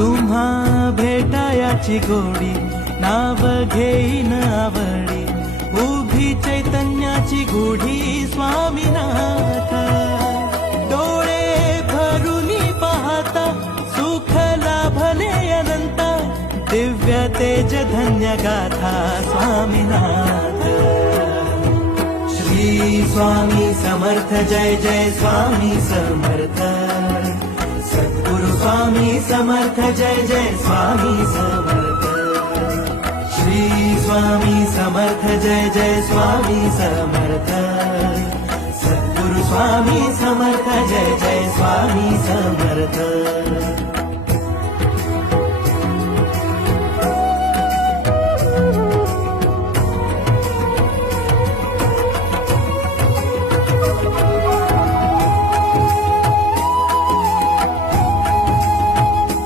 तुम्हा भेटायाची गोडी नाव घेईन आवडी उभी चैतन्याची गुढी स्वामीनाथ डोळे भरुनी पाहता सुख लाभले अनंत दिव्य तेज धन्य गाथा स्वामीनाथ श्री स्वामी समर्थ जय जय स्वामी समर्थ सद्गुरु स्वामी समर्थ जय जय स्वामी समर्थ श्री स्वामी समर्थ जय जय स्वामी समर्थ सद्गुरु स्वामी समर्थ जय जय स्वामी समर्थ